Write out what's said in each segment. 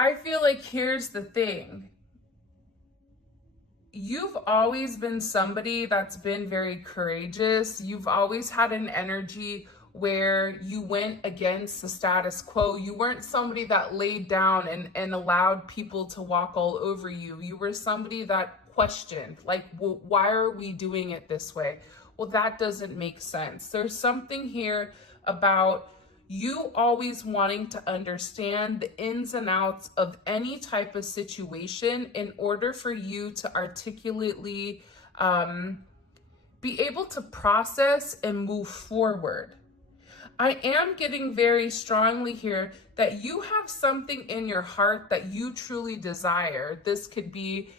I feel like here's the thing. You've always been somebody that's been very courageous. You've always had an energy where you went against the status quo. You weren't somebody that laid down and allowed people to walk all over you. You were somebody that questioned, like, well, why are we doing it this way? Well, that doesn't make sense. There's something here about you always wanting to understand the ins and outs of any type of situation in order for you to articulately be able to process and move forward. I am getting very strongly here that you have something in your heart that you truly desire. This could be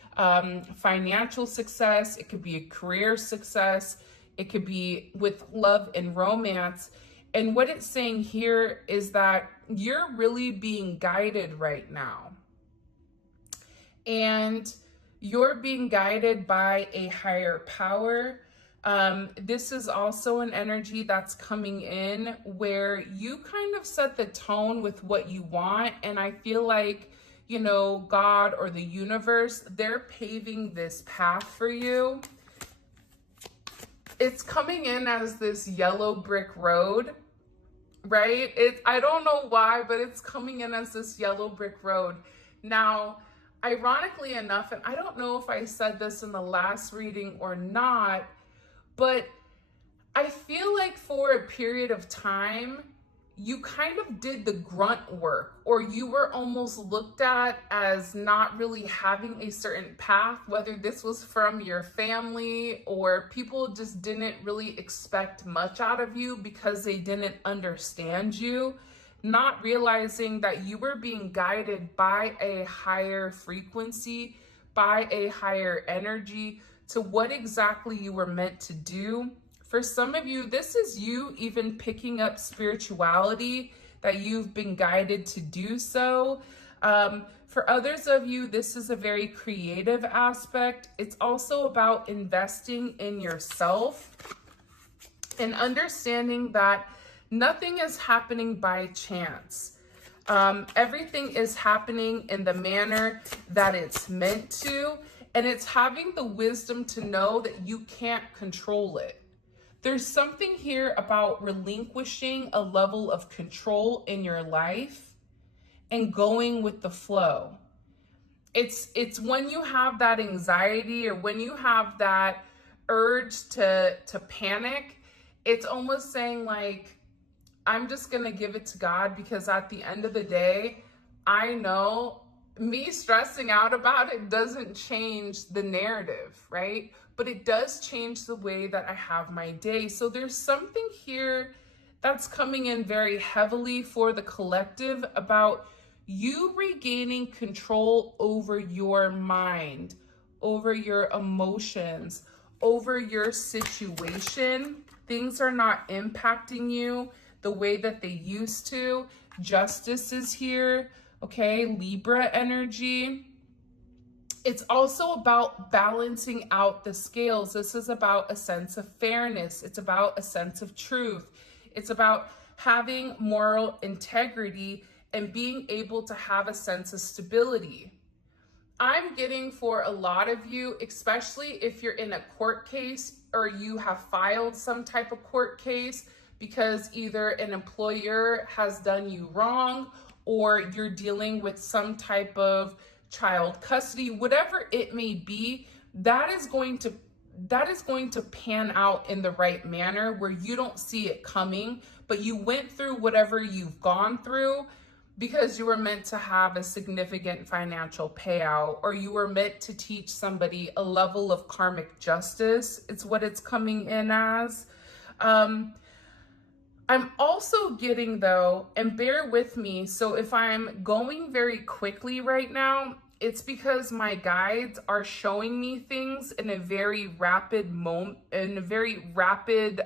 financial success. It could be a career success. It could be with love and romance. And what it's saying here is that you're really being guided right now. And you're being guided by a higher power. This is also an energy that's coming in where you kind of set the tone with what you want. And I feel like, you know, God or the universe, they're paving this path for you. It's coming in as this yellow brick road, right? I don't know why, but it's coming in as this yellow brick road. Now, ironically enough, and I don't know if I said this in the last reading or not, but I feel like for a period of time, you kind of did the grunt work, or you were almost looked at as not really having a certain path, whether this was from your family or people just didn't really expect much out of you because they didn't understand you, not realizing that you were being guided by a higher frequency, by a higher energy to what exactly you were meant to do. For some of you, this is you even picking up spirituality, that you've been guided to do so. For others of you, this is a very creative aspect. It's also about investing in yourself and understanding that nothing is happening by chance. Everything is happening in the manner that it's meant to, and it's having the wisdom to know that you can't control it. There's something here about relinquishing a level of control in your life and going with the flow. It's when you have that anxiety or when you have that urge to panic, it's almost saying like, I'm just going to give it to God, because at the end of the day, I know me stressing out about it doesn't change the narrative, right? But it does change the way that I have my day. So there's something here that's coming in very heavily for the collective about you regaining control over your mind, over your emotions, over your situation. Things are not impacting you the way that they used to. Justice is here. Okay, Libra energy. It's also about balancing out the scales. This is about a sense of fairness. It's about a sense of truth. It's about having moral integrity and being able to have a sense of stability. I'm getting for a lot of you, especially if you're in a court case or you have filed some type of court case because either an employer has done you wrong or you're dealing with some type of child custody, whatever it may be, that is going to pan out in the right manner where you don't see it coming, but you went through whatever you've gone through because you were meant to have a significant financial payout, or you were meant to teach somebody a level of karmic justice. It's what it's coming in as. I'm also getting though, and bear with me, so if I'm going very quickly right now, it's because my guides are showing me things in a very rapid moment, in a very rapid,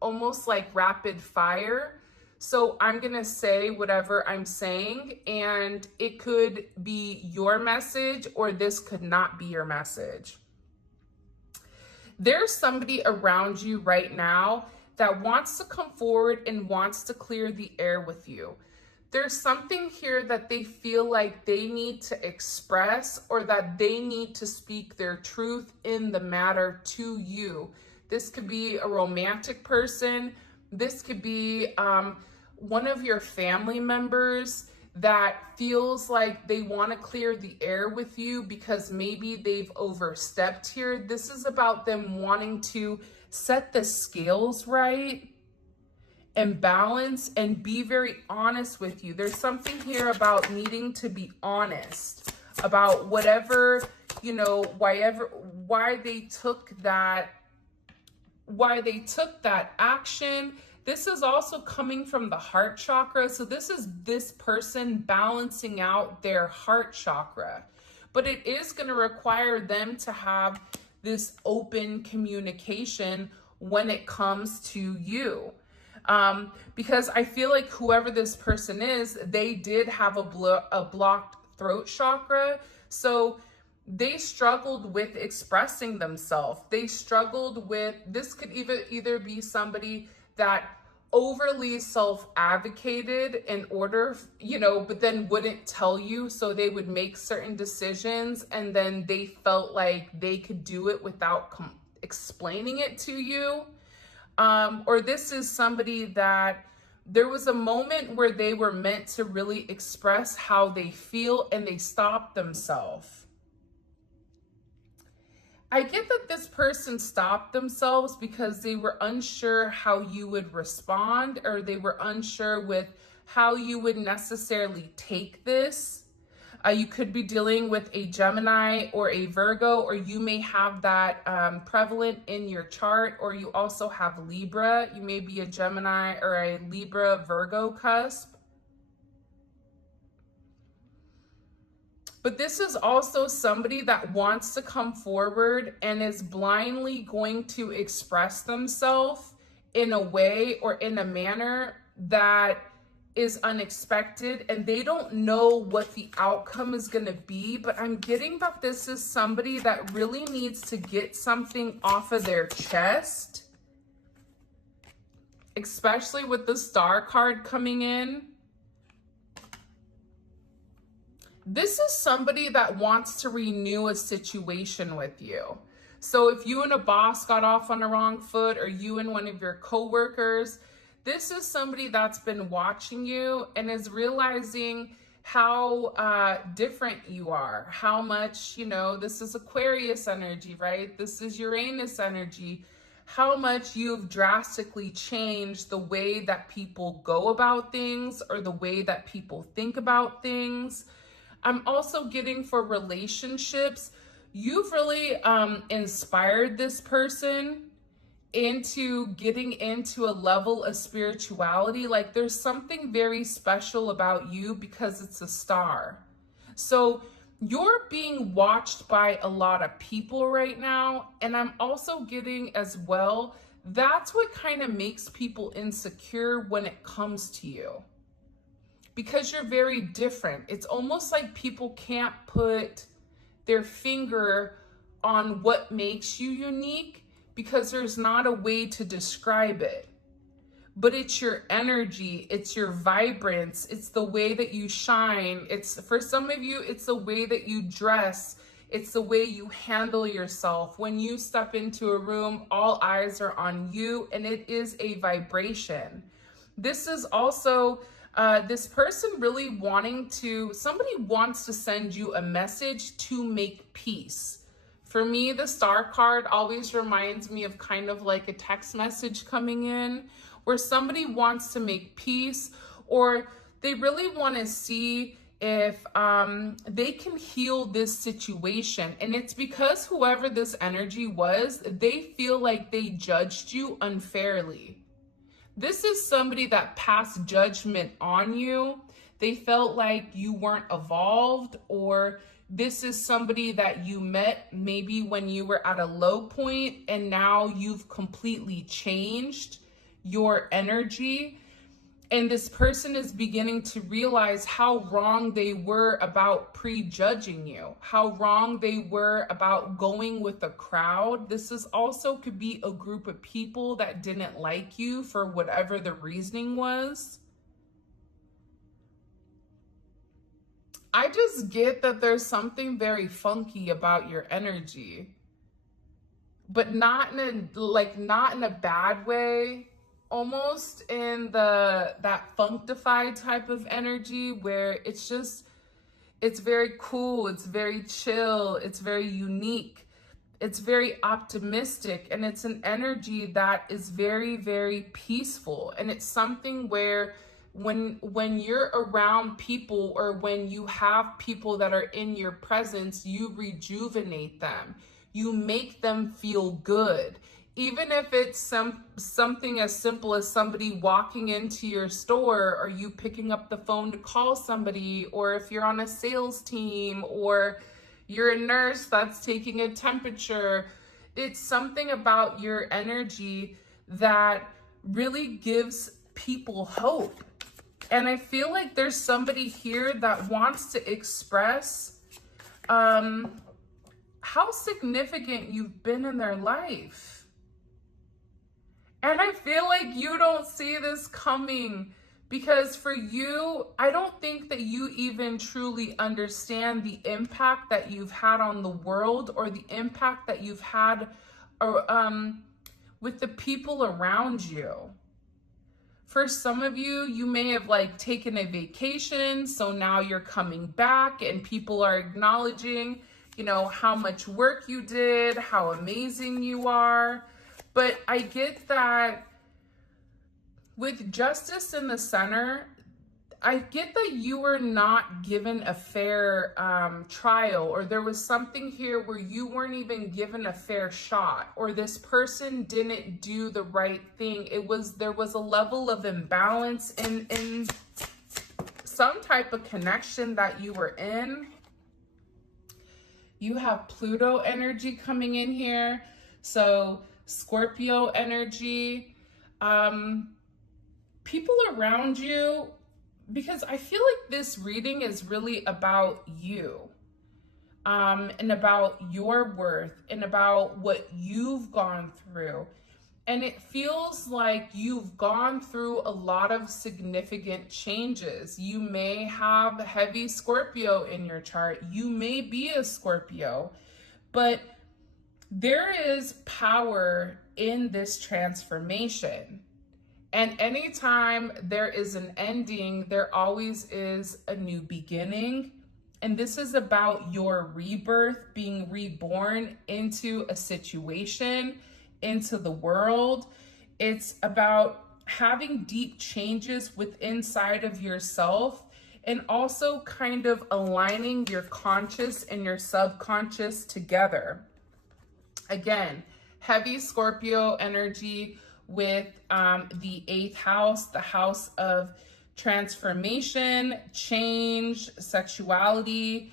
almost like rapid fire. So I'm gonna say whatever I'm saying, and it could be your message or this could not be your message. There's somebody around you right now that wants to come forward and wants to clear the air with you. There's something here that they feel like they need to express, or that they need to speak their truth in the matter to you. This could be a romantic person. This could be one of your family members that feels like they want to clear the air with you because maybe they've overstepped here. This is about them wanting to set the scales right and balance and be very honest with you. There's something here about needing to be honest about whatever, you know, why they took that action. This is also coming from the heart chakra. So this is this person balancing out their heart chakra. But it is going to require them to have this open communication when it comes to you. Because I feel like whoever this person is, they did have a blocked throat chakra. So they struggled with expressing themselves. They struggled with, this could either be somebody that overly self-advocated in order, you know, but then wouldn't tell you. So they would make certain decisions and then they felt like they could do it without explaining it to you. Or this is somebody that there was a moment where they were meant to really express how they feel and they stopped themselves. I get that this person stopped themselves because they were unsure how you would respond, or they were unsure with how you would necessarily take this. You could be dealing with a Gemini or a Virgo, or you may have that prevalent in your chart, or you also have Libra. You may be a Gemini or a Libra Virgo cusp. But this is also somebody that wants to come forward and is blindly going to express themselves in a way or in a manner that is unexpected, and they don't know what the outcome is going to be. But I'm getting that this is somebody that really needs to get something off of their chest, especially with the Star card coming in. This is somebody that wants to renew a situation with you. So if you and a boss got off on the wrong foot, or you and one of your coworkers, this is somebody that's been watching you and is realizing how different you are, how much, you know, this is Aquarius energy, right? This is Uranus energy, how much you've drastically changed the way that people go about things or the way that people think about things. I'm also getting for relationships, you've really inspired this person into getting into a level of spirituality. Like there's something very special about you because it's a star. So you're being watched by a lot of people right now. And I'm also getting as well, that's what kind of makes people insecure when it comes to you. Because you're very different. It's almost like people can't put their finger on what makes you unique because there's not a way to describe it. But it's your energy, it's your vibrance, it's the way that you shine. It's, for some of you, it's the way that you dress. It's the way you handle yourself. When you step into a room, all eyes are on you, and it is a vibration. This is also this person really wanting to, somebody wants to send you a message to make peace. For me, the Star card always reminds me of kind of like a text message coming in where somebody wants to make peace, or they really want to see if they can heal this situation. And it's because whoever this energy was, they feel like they judged you unfairly. This is somebody that passed judgment on you. They felt like you weren't evolved, or this is somebody that you met maybe when you were at a low point and now you've completely changed your energy. And this person is beginning to realize how wrong they were about prejudging you, how wrong they were about going with a crowd. This is also could be a group of people that didn't like you for whatever the reasoning was. I just get that there's something very funky about your energy, but not in a, like, not in a bad way, almost in that functified type of energy where it's just, it's very cool, it's very chill, it's very unique, it's very optimistic, and it's an energy that is very, very peaceful. And it's something where when you're around people, or when you have people that are in your presence, you rejuvenate them. You make them feel good. Even if it's something as simple as somebody walking into your store, or you picking up the phone to call somebody, or if you're on a sales team, or you're a nurse that's taking a temperature. It's something about your energy that really gives people hope. And I feel like there's somebody here that wants to express how significant you've been in their life. And I feel like you don't see this coming, because for you, I don't think that you even truly understand the impact that you've had on the world, or the impact that you've had with the people around you. For some of you, you may have like taken a vacation, so now you're coming back and people are acknowledging, you know, how much work you did, how amazing you are. But I get that with justice in the center, I get that you were not given a fair trial, or there was something here where you weren't even given a fair shot, or this person didn't do the right thing. There was a level of imbalance in some type of connection that you were in. You have Pluto energy coming in here, so Scorpio energy. People around you, because I feel like this reading is really about you, and about your worth, and about what you've gone through. And it feels like you've gone through a lot of significant changes. You may have heavy Scorpio in your chart. You may be a Scorpio, but there is power in this transformation. And anytime there is an ending, there always is a new beginning. And this is about your rebirth, being reborn into a situation, into the world. It's about having deep changes inside of yourself, and also kind of aligning your conscious and your subconscious together. Again, heavy Scorpio energy with the 8th house, the house of transformation, change, sexuality,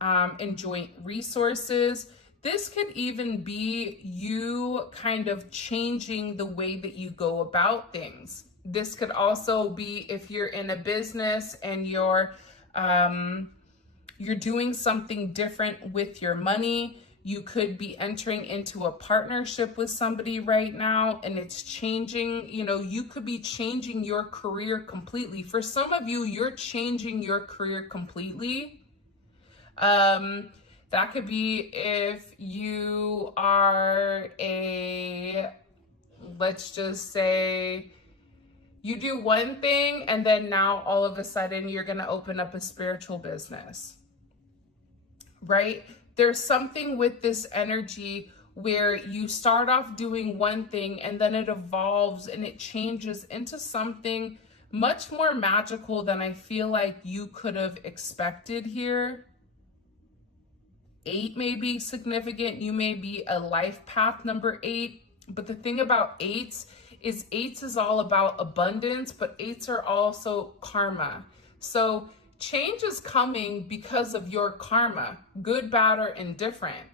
and joint resources. This could even be you kind of changing the way that you go about things. This could also be if you're in a business and you're doing something different with your money. You could be entering into a partnership with somebody right now, and it's changing. You know, you could be changing your career completely. For some of you, you're changing your career completely. That could be if you are let's just say, you do one thing and then now all of a sudden you're going to open up a spiritual business, right? There's something with this energy where you start off doing one thing and then it evolves and it changes into something much more magical than I feel like you could have expected here. 8 may be significant. You may be a life path number 8. But the thing about 8s is all about abundance, but 8s are also karma. So change is coming because of your karma, good, bad, or indifferent.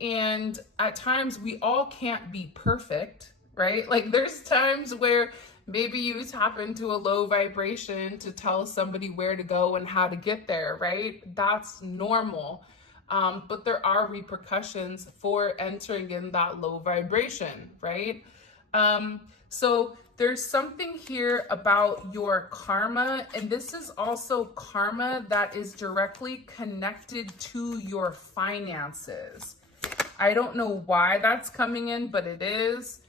And at times we all can't be perfect, right? Like there's times where maybe you tap into a low vibration to tell somebody where to go and how to get there, right? That's normal. But there are repercussions for entering in that low vibration, right? So there's something here about your karma, and this is also karma that is directly connected to your finances. I don't know why that's coming in, but it is.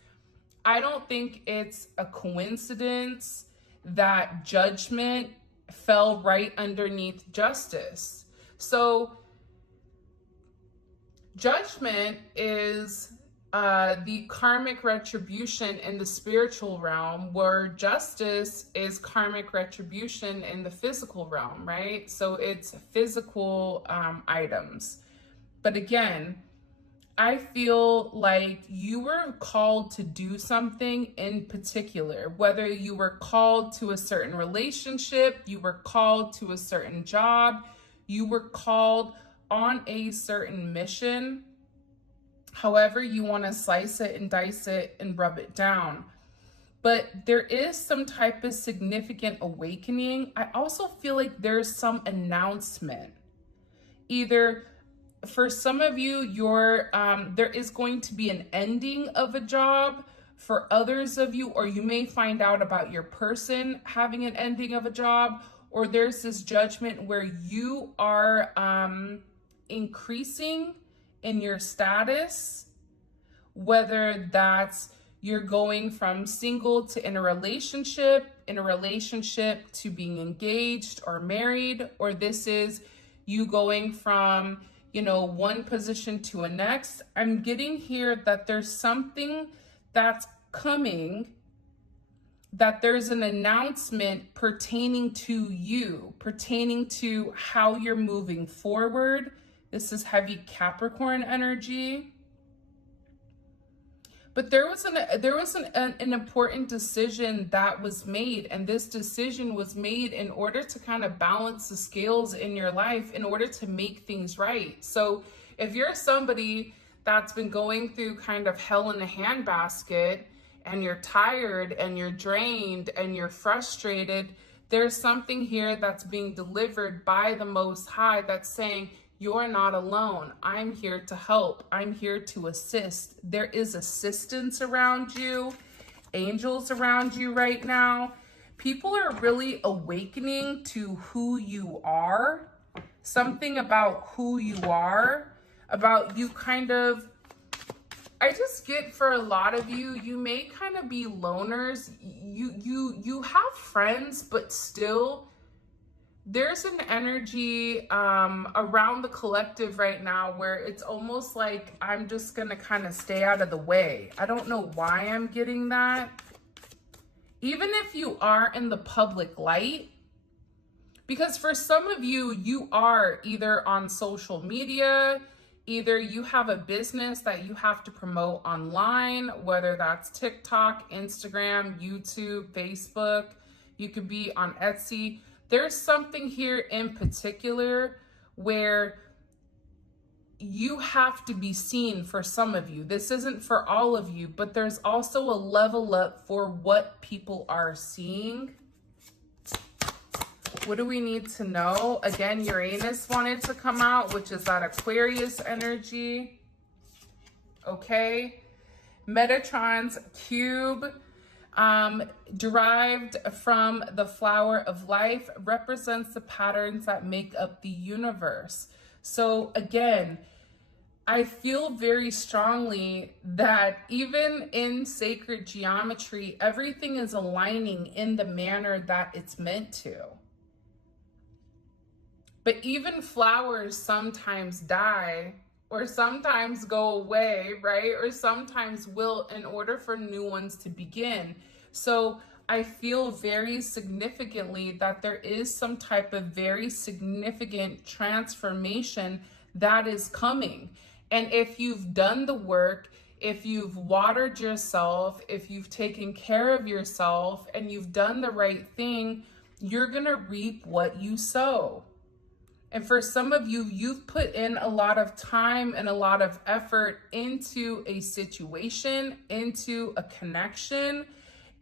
I don't think it's a coincidence that judgment fell right underneath justice. So judgment is the karmic retribution in the spiritual realm, where justice is karmic retribution in the physical realm, right? So it's physical items. But again, I feel like you were called to do something in particular, whether you were called to a certain relationship, you were called to a certain job, you were called on a certain mission. However you want to slice it and dice it and rub it down. But there is some type of significant awakening. I also feel like there's some announcement. Either for some of you, there is going to be an ending of a job. For others of you, or you may find out about your person having an ending of a job, or there's this judgment where you are increasing in your status, whether that's you're going from single to in a relationship to being engaged or married, or this is you going from, you know, one position to a next. I'm getting here that there's something that's coming, that there's an announcement pertaining to you, pertaining to how you're moving forward. This is heavy Capricorn energy. But there was an important decision that was made, and this decision was made in order to kind of balance the scales in your life, in order to make things right. So if you're somebody that's been going through kind of hell in a handbasket, and you're tired and you're drained and you're frustrated, there's something here that's being delivered by the Most High that's saying, you're not alone. I'm here to help. I'm here to assist. There is assistance around you, angels around you right now. People are really awakening to who you are, something about who you are, about you kind of, I just get for a lot of you, you may kind of be loners. You have friends, but still, there's an energy around the collective right now where it's almost like I'm just going to kind of stay out of the way. I don't know why I'm getting that. Even if you are in the public light, because for some of you, you are either on social media, either you have a business that you have to promote online, whether that's TikTok, Instagram, YouTube, Facebook, you could be on Etsy. There's something here in particular where you have to be seen for some of you. This isn't for all of you, but there's also a level up for what people are seeing. What do we need to know? Again, Uranus wanted to come out, which is that Aquarius energy. Okay. Metatron's cube, derived from the flower of life, represents the patterns that make up the universe. So again, I feel very strongly that even in sacred geometry, everything is aligning in the manner that it's meant to. But even flowers sometimes die, or sometimes go away, right? Or sometimes wilt in order for new ones to begin. So I feel very significantly that there is some type of very significant transformation that is coming. And if you've done the work, if you've watered yourself, if you've taken care of yourself, and you've done the right thing, you're gonna reap what you sow. And for some of you, you've put in a lot of time and a lot of effort into a situation, into a connection.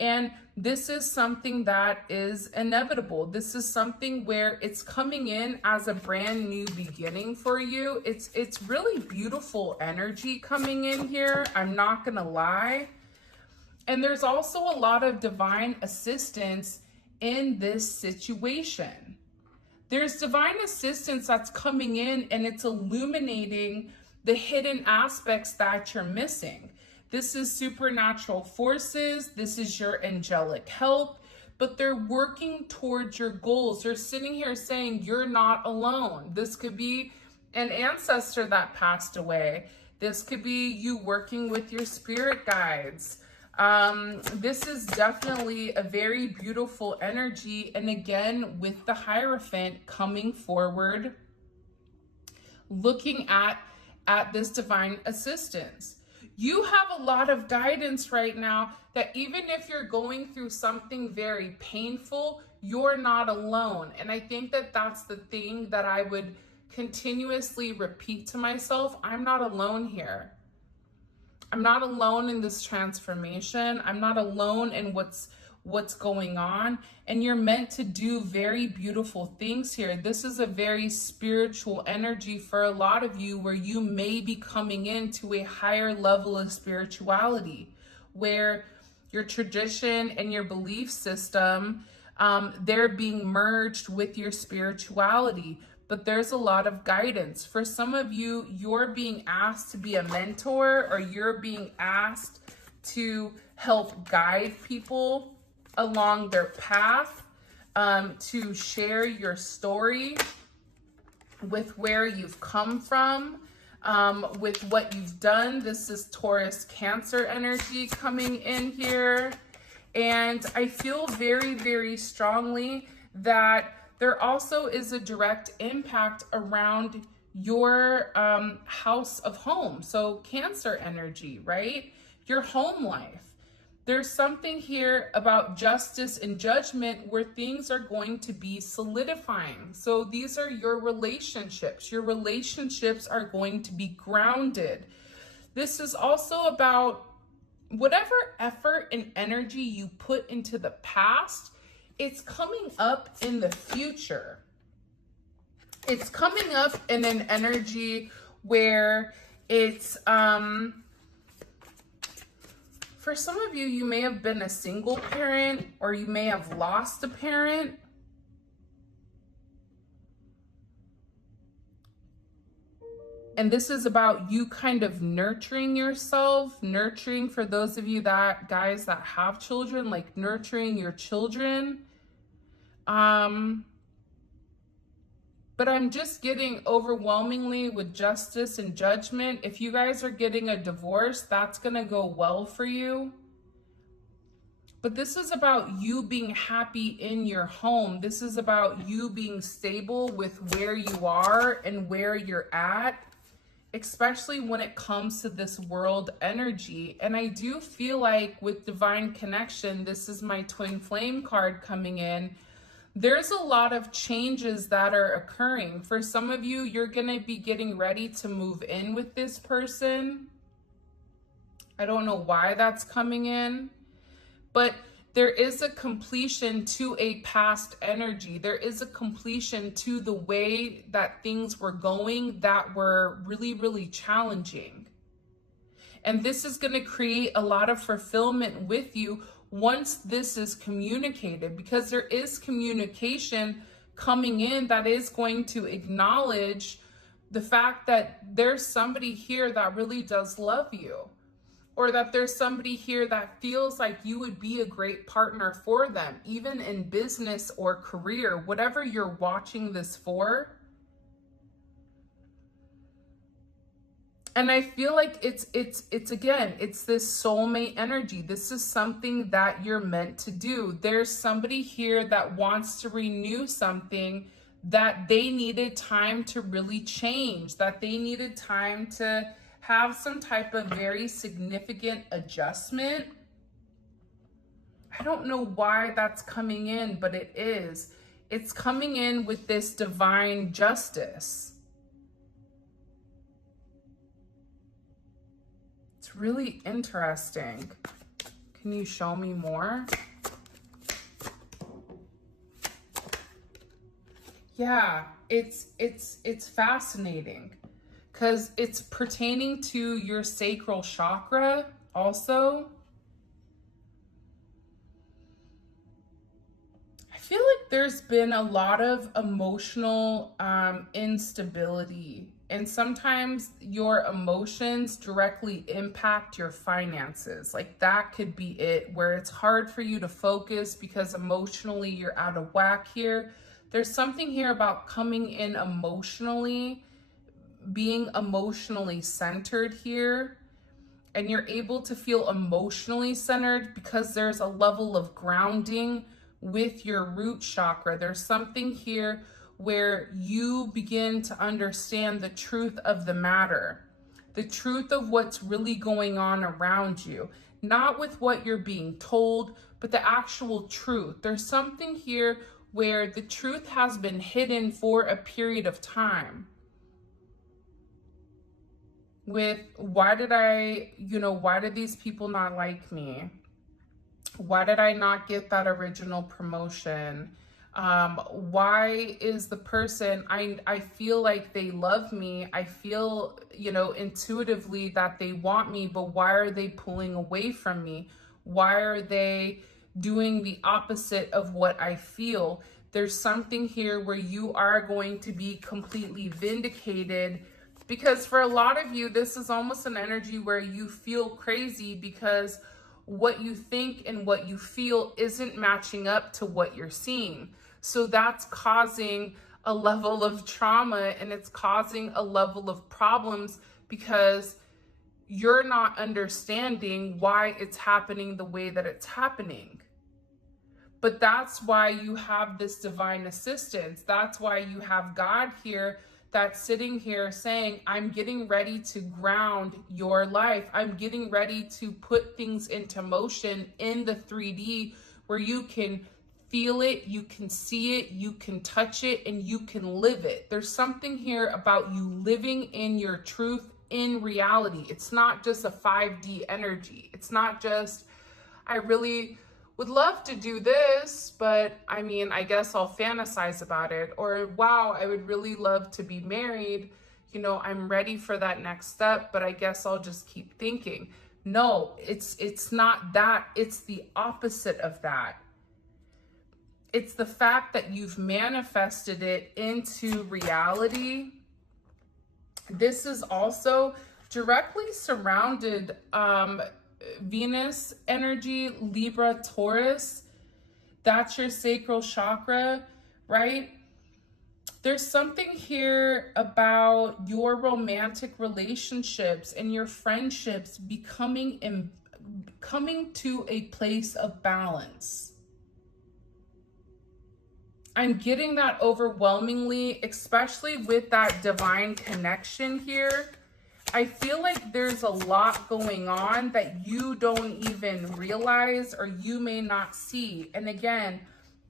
And this is something that is inevitable. This is something where it's coming in as a brand new beginning for you. It's really beautiful energy coming in here. I'm not gonna lie. And there's also a lot of divine assistance in this situation. There's divine assistance that's coming in, and it's illuminating the hidden aspects that you're missing. This is supernatural forces. This is your angelic help, but they're working towards your goals. They're sitting here saying you're not alone. This could be an ancestor that passed away. This could be you working with your spirit guides. This is definitely a very beautiful energy. And again, with the Hierophant coming forward, looking at this divine assistance. You have a lot of guidance right now that even if you're going through something very painful, you're not alone. And I think that that's the thing that I would continuously repeat to myself. I'm not alone here. I'm not alone in this transformation. I'm not alone in what's going on. And you're meant to do very beautiful things here. This is a very spiritual energy for a lot of you, where you may be coming into a higher level of spirituality, where your tradition and your belief system, they're being merged with your spirituality. But there's a lot of guidance. For some of you, you're being asked to be a mentor, or you're being asked to help guide people along their path, to share your story with where you've come from, with what you've done. This is Taurus Cancer energy coming in here. And I feel very, very strongly that there also is a direct impact around your house of home. So Cancer energy, right? Your home life. There's something here about justice and judgment where things are going to be solidifying. So these are your relationships. Your relationships are going to be grounded. This is also about whatever effort and energy you put into the past, it's coming up in the future. It's coming up in an energy where it's, for some of you, you may have been a single parent, or you may have lost a parent. And this is about you kind of nurturing yourself, nurturing, for those of you that, guys that have children, like nurturing your children. But I'm just getting overwhelmingly with justice and judgment. If you guys are getting a divorce, that's gonna go well for you. But this is about you being happy in your home. This is about you being stable with where you are and where you're at, especially when it comes to this world energy. And I do feel like with divine connection, this is my twin flame card coming in. There's a lot of changes that are occurring. For some of you, you're going to be getting ready to move in with this person. I don't know why that's coming in, but there is a completion to a past energy. There is a completion to the way that things were going that were really, really challenging. And this is going to create a lot of fulfillment with you once this is communicated, because there is communication coming in that is going to acknowledge the fact that there's somebody here that really does love you, or that there's somebody here that feels like you would be a great partner for them, even in business or career, whatever you're watching this for. And I feel like it's again, it's this soulmate energy. This is something that you're meant to do. There's somebody here that wants to renew something that they needed time to really change, that they needed time to have some type of very significant adjustment. I don't know why that's coming in, but it is. It's coming in with this divine justice. It's really interesting. Can you show me more? Yeah, it's fascinating because it's pertaining to your sacral chakra also. feel like there's been a lot of emotional instability, and sometimes your emotions directly impact your finances. Like that could be it, where it's hard for you to focus because emotionally you're out of whack here. There's something here about coming in emotionally, being emotionally centered here, and you're able to feel emotionally centered because there's a level of grounding with your root chakra. There's something here where you begin to understand the truth of the matter, the truth of what's really going on around you, not with what you're being told, but the actual truth. There's something here where the truth has been hidden for a period of time. With why did these people not like me? Why did I not get that original promotion? Why is the person, I feel like they love me. I feel, intuitively that they want me, but why are they pulling away from me? Why are they doing the opposite of what I feel? There's something here where you are going to be completely vindicated, because for a lot of you, this is almost an energy where you feel crazy because what you think and what you feel isn't matching up to what you're seeing. So that's causing a level of trauma, and it's causing a level of problems because you're not understanding why it's happening the way that it's happening. But that's why you have this divine assistance. That's why you have God here that's sitting here saying, I'm getting ready to ground your life. I'm getting ready to put things into motion in the 3D where you can feel it, you can see it, you can touch it, and you can live it. There's something here about you living in your truth in reality. It's not just a 5D energy. It's not just, I really would love to do this, but I mean, I guess I'll fantasize about it. Or, wow, I would really love to be married. I'm ready for that next step, but I guess I'll just keep thinking. No, it's not that. It's the opposite of that. It's the fact that you've manifested it into reality. This is also directly surrounded Venus energy, Libra, Taurus. That's your sacral chakra, right? There's something here about your romantic relationships and your friendships coming to a place of balance. I'm getting that overwhelmingly, especially with that divine connection here. I feel like there's a lot going on that you don't even realize or you may not see. And again,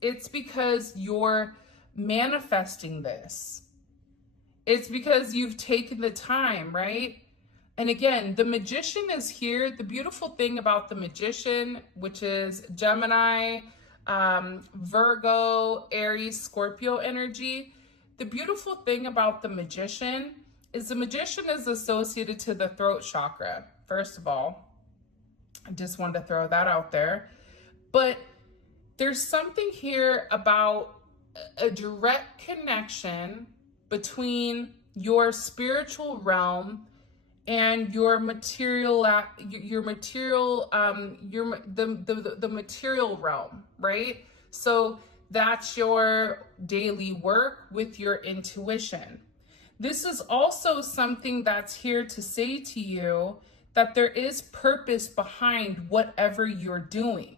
it's because you're manifesting this. It's because you've taken the time, right? And again, the magician is here. The beautiful thing about the magician, which is Gemini, Virgo, Aries, Scorpio energy. The beautiful thing about the magician is associated to the throat chakra. First of all, I just wanted to throw that out there. But there's something here about a direct connection between your spiritual realm and the material realm, right? So that's your daily work with your intuition. This is also something that's here to say to you that there is purpose behind whatever you're doing.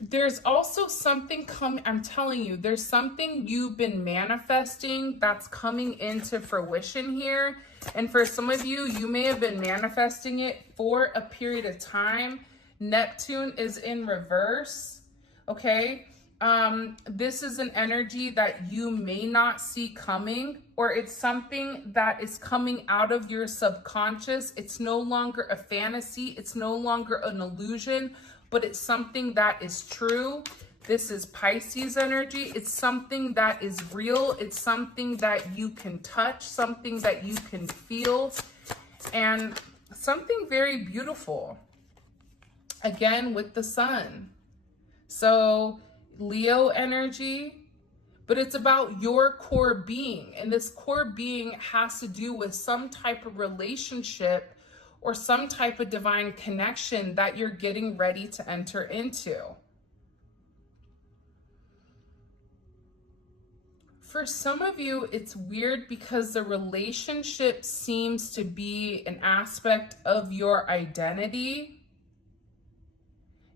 There's also something I'm telling you, there's something you've been manifesting that's coming into fruition here. And for some of you, you may have been manifesting it for a period of time. Neptune is in reverse, okay? This is an energy that you may not see coming, or it's something that is coming out of your subconscious. It's no longer a fantasy. It's no longer an illusion, but it's something that is true. This is Pisces energy. It's something that is real. It's something that you can touch, something that you can feel, and something very beautiful. Again, with the sun. So Leo energy, but it's about your core being. And this core being has to do with some type of relationship or some type of divine connection that you're getting ready to enter into. For some of you, it's weird because the relationship seems to be an aspect of your identity.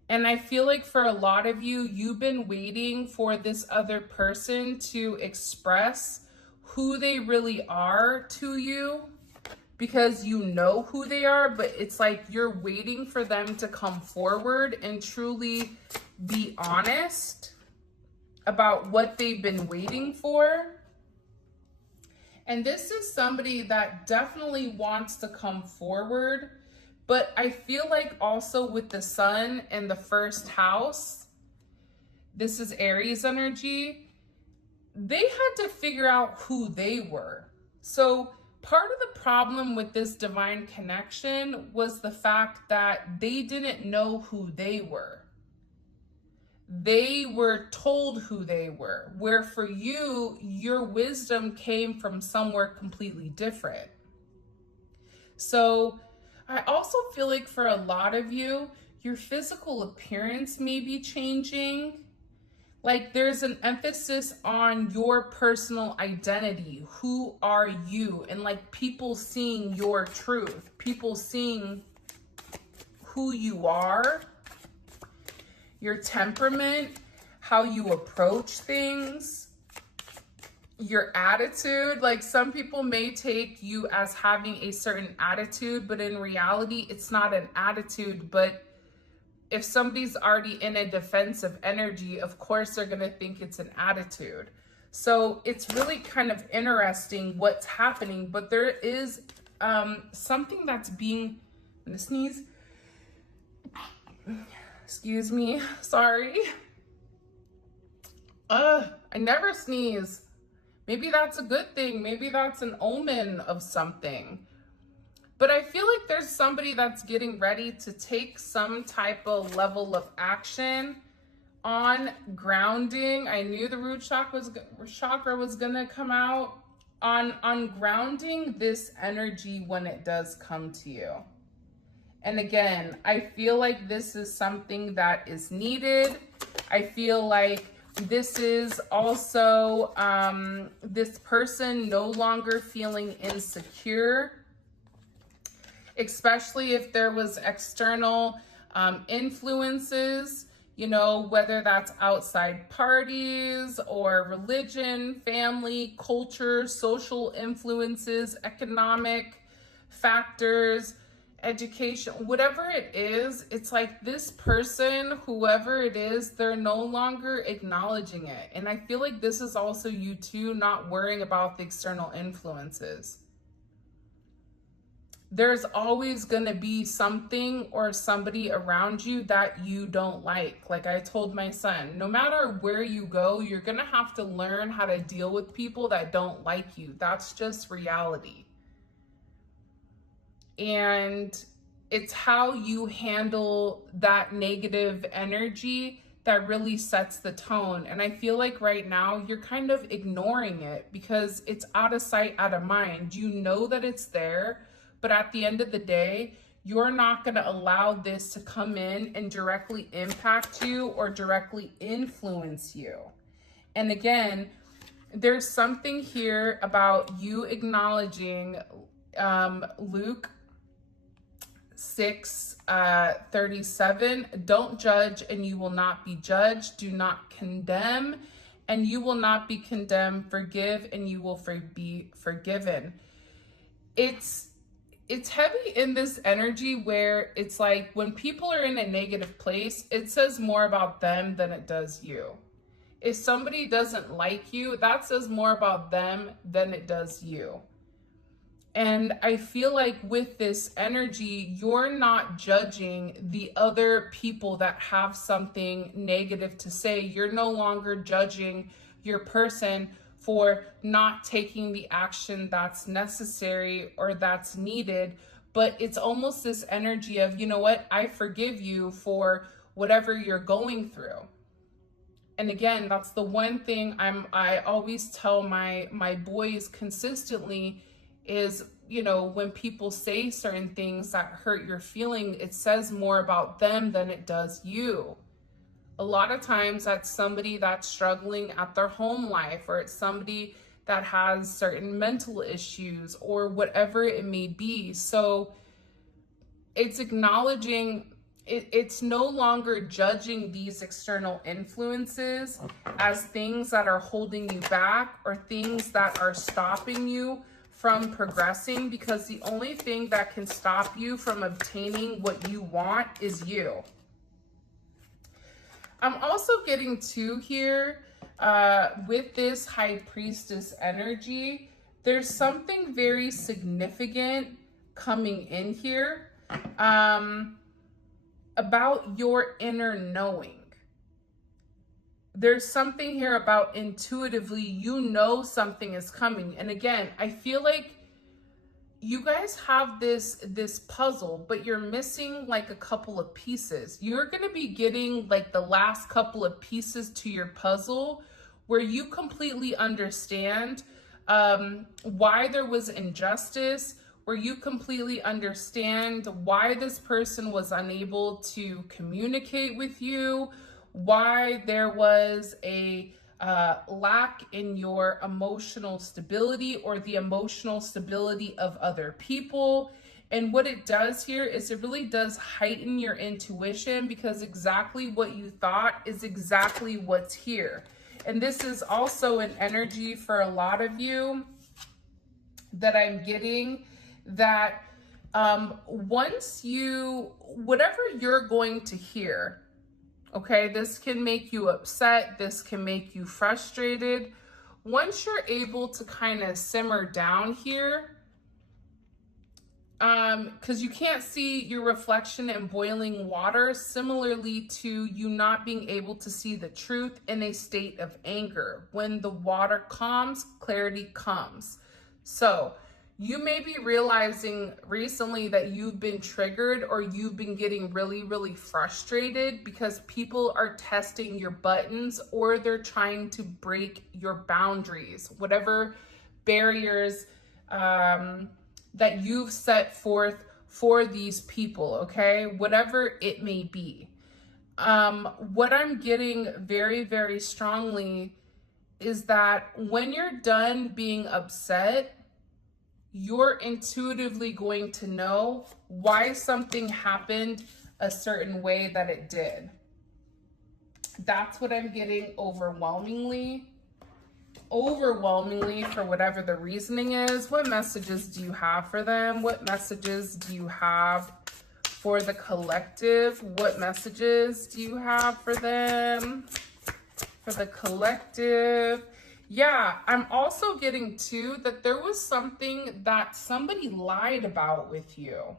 And I feel like for a lot of you, you've been waiting for this other person to express who they really are to you, because you know who they are, but it's like you're waiting for them to come forward and truly be honest about what they've been waiting for. And this is somebody that definitely wants to come forward, but I feel like also with the sun in the first house, this is Aries energy, they had to figure out who they were. So part of the problem with this divine connection was the fact that they didn't know who they were. They were told who they were, where for you, your wisdom came from somewhere completely different. So I also feel like for a lot of you, your physical appearance may be changing. Like there's an emphasis on your personal identity. Who are you? And like people seeing your truth, people seeing who you are, your temperament, how you approach things, your attitude. Like some people may take you as having a certain attitude, but in reality, it's not an attitude. But if somebody's already in a defensive energy, of course, they're going to think it's an attitude. So it's really kind of interesting what's happening, but there is something that's being, I'm gonna sneeze. Excuse me, sorry. I never sneeze. Maybe that's a good thing. Maybe that's an omen of something. But I feel like there's somebody that's getting ready to take some type of level of action on grounding. I knew the root chakra was gonna come out on grounding this energy when it does come to you. And again, I feel like this is something that is needed. I feel like this is also this person no longer feeling insecure, especially if there was external influences, you know, whether that's outside parties or religion, family, culture, social influences, economic factors, education, whatever it is. It's like this person, whoever it is, they're no longer acknowledging it. And I feel like this is also you too, not worrying about the external influences. There's always going to be something or somebody around you that you don't like. Like I told my son, no matter where you go, you're going to have to learn how to deal with people that don't like you. That's just reality. And it's how you handle that negative energy that really sets the tone. And I feel like right now you're kind of ignoring it because it's out of sight, out of mind. You know that it's there, but at the end of the day, you're not going to allow this to come in and directly impact you or directly influence you. And again, there's something here about you acknowledging Luke 6:37, don't judge and you will not be judged. Do not condemn and you will not be condemned. Forgive and you will be forgiven. It's heavy in this energy where it's like when people are in a negative place, it says more about them than it does you. If somebody doesn't like you, that says more about them than it does you. And I feel like with this energy, you're not judging the other people that have something negative to say. You're no longer judging your person for not taking the action that's necessary or that's needed. But it's almost this energy of, you know what, I forgive you for whatever you're going through. And again, that's the one thing I always tell my boys consistently is, you know, when people say certain things that hurt your feeling, it says more about them than it does you. A lot of times that's somebody that's struggling at their home life, or it's somebody that has certain mental issues or whatever it may be. So it's acknowledging it's no longer judging these external influences as things that are holding you back or things that are stopping you from progressing, because the only thing that can stop you from obtaining what you want is you. I'm also getting to here with this High Priestess energy, there's something very significant coming in here about your inner knowing. There's something here about intuitively, you know something is coming. And again, I feel like you guys have this puzzle, but you're missing like a couple of pieces. You're going to be getting like the last couple of pieces to your puzzle where you completely understand why there was injustice, where you completely understand why this person was unable to communicate with you, why there was a lack in your emotional stability or the emotional stability of other people. And what it does here is it really does heighten your intuition, because exactly what you thought is exactly what's here. And this is also an energy for a lot of you that I'm getting, that once you, whatever you're going to hear, okay, this can make you upset, this can make you frustrated. Once you're able to kind of simmer down here, because you can't see your reflection in boiling water, similarly to you not being able to see the truth in a state of anger. When the water calms, clarity comes. So you may be realizing recently that you've been triggered, or you've been getting really, really frustrated because people are testing your buttons, or they're trying to break your boundaries, whatever barriers that you've set forth for these people, okay? Whatever it may be. What I'm getting very, very strongly is that when you're done being upset, you're intuitively going to know why something happened a certain way that it did. That's what I'm getting overwhelmingly. Overwhelmingly, for whatever the reasoning is. What messages do you have for them? What messages do you have for the collective? What messages do you have for them? For the collective. Yeah, I'm also getting too that there was something that somebody lied about with you.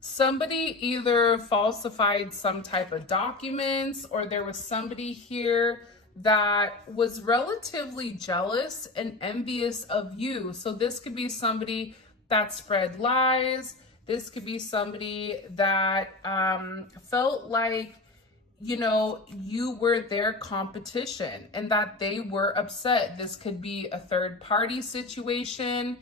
Somebody either falsified some type of documents, or there was somebody here that was relatively jealous and envious of you. So this could be somebody that spread lies. This could be somebody that felt like, you know, you were their competition and that they were upset. This could be a third party situation.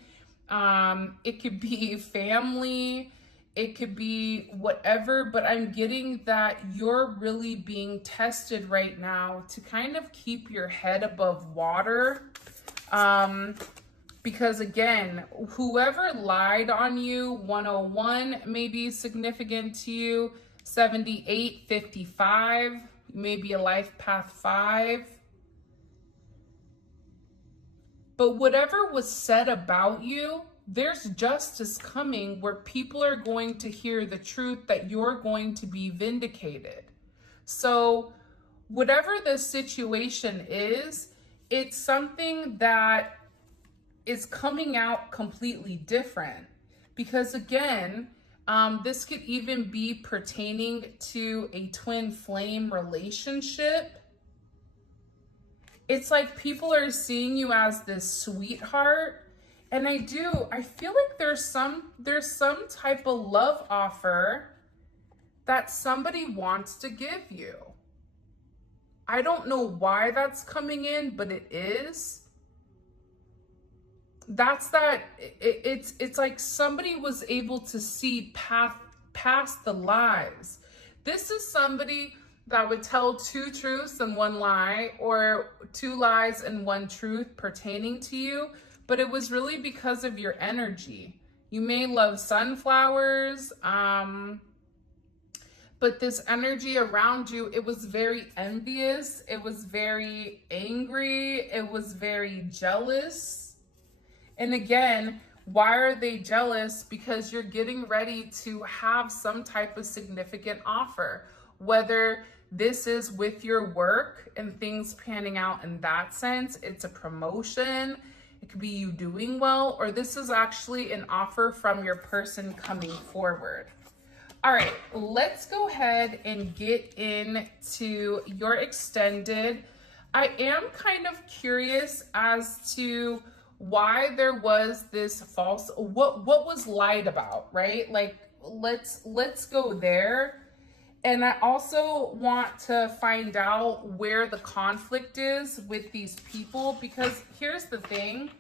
It could be family. It could be whatever, but I'm getting that you're really being tested right now to kind of keep your head above water. Because again, whoever lied on you, 101 may be significant to you, 78, 55, maybe a life path 5. But whatever was said about you, there's justice coming where people are going to hear the truth, that you're going to be vindicated. So whatever the situation is, it's something that is coming out completely different. Because again, this could even be pertaining to a twin flame relationship. It's like people are seeing you as this sweetheart. And I feel like there's some type of love offer that somebody wants to give you. I don't know why that's coming in, but it is. That's that it's like somebody was able to see past the lies. This is somebody that would tell two truths and one lie, or two lies and one truth pertaining to you, but it was really because of your energy. You may love sunflowers, but this energy around you, it was very envious, it was very angry, it was very jealous. And again, why are they jealous? Because you're getting ready to have some type of significant offer, whether this is with your work and things panning out in that sense, it's a promotion, it could be you doing well, or this is actually an offer from your person coming forward. All right, let's go ahead and get into your extended. I am kind of curious as to why there was this false, what was lied about, right? Like, let's go there. And I also want to find out where the conflict is with these people, because here's the thing.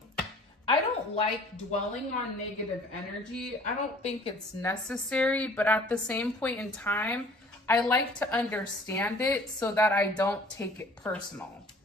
I don't like dwelling on negative energy. I don't think it's necessary, but at the same point in time, I like to understand it so that I don't take it personal.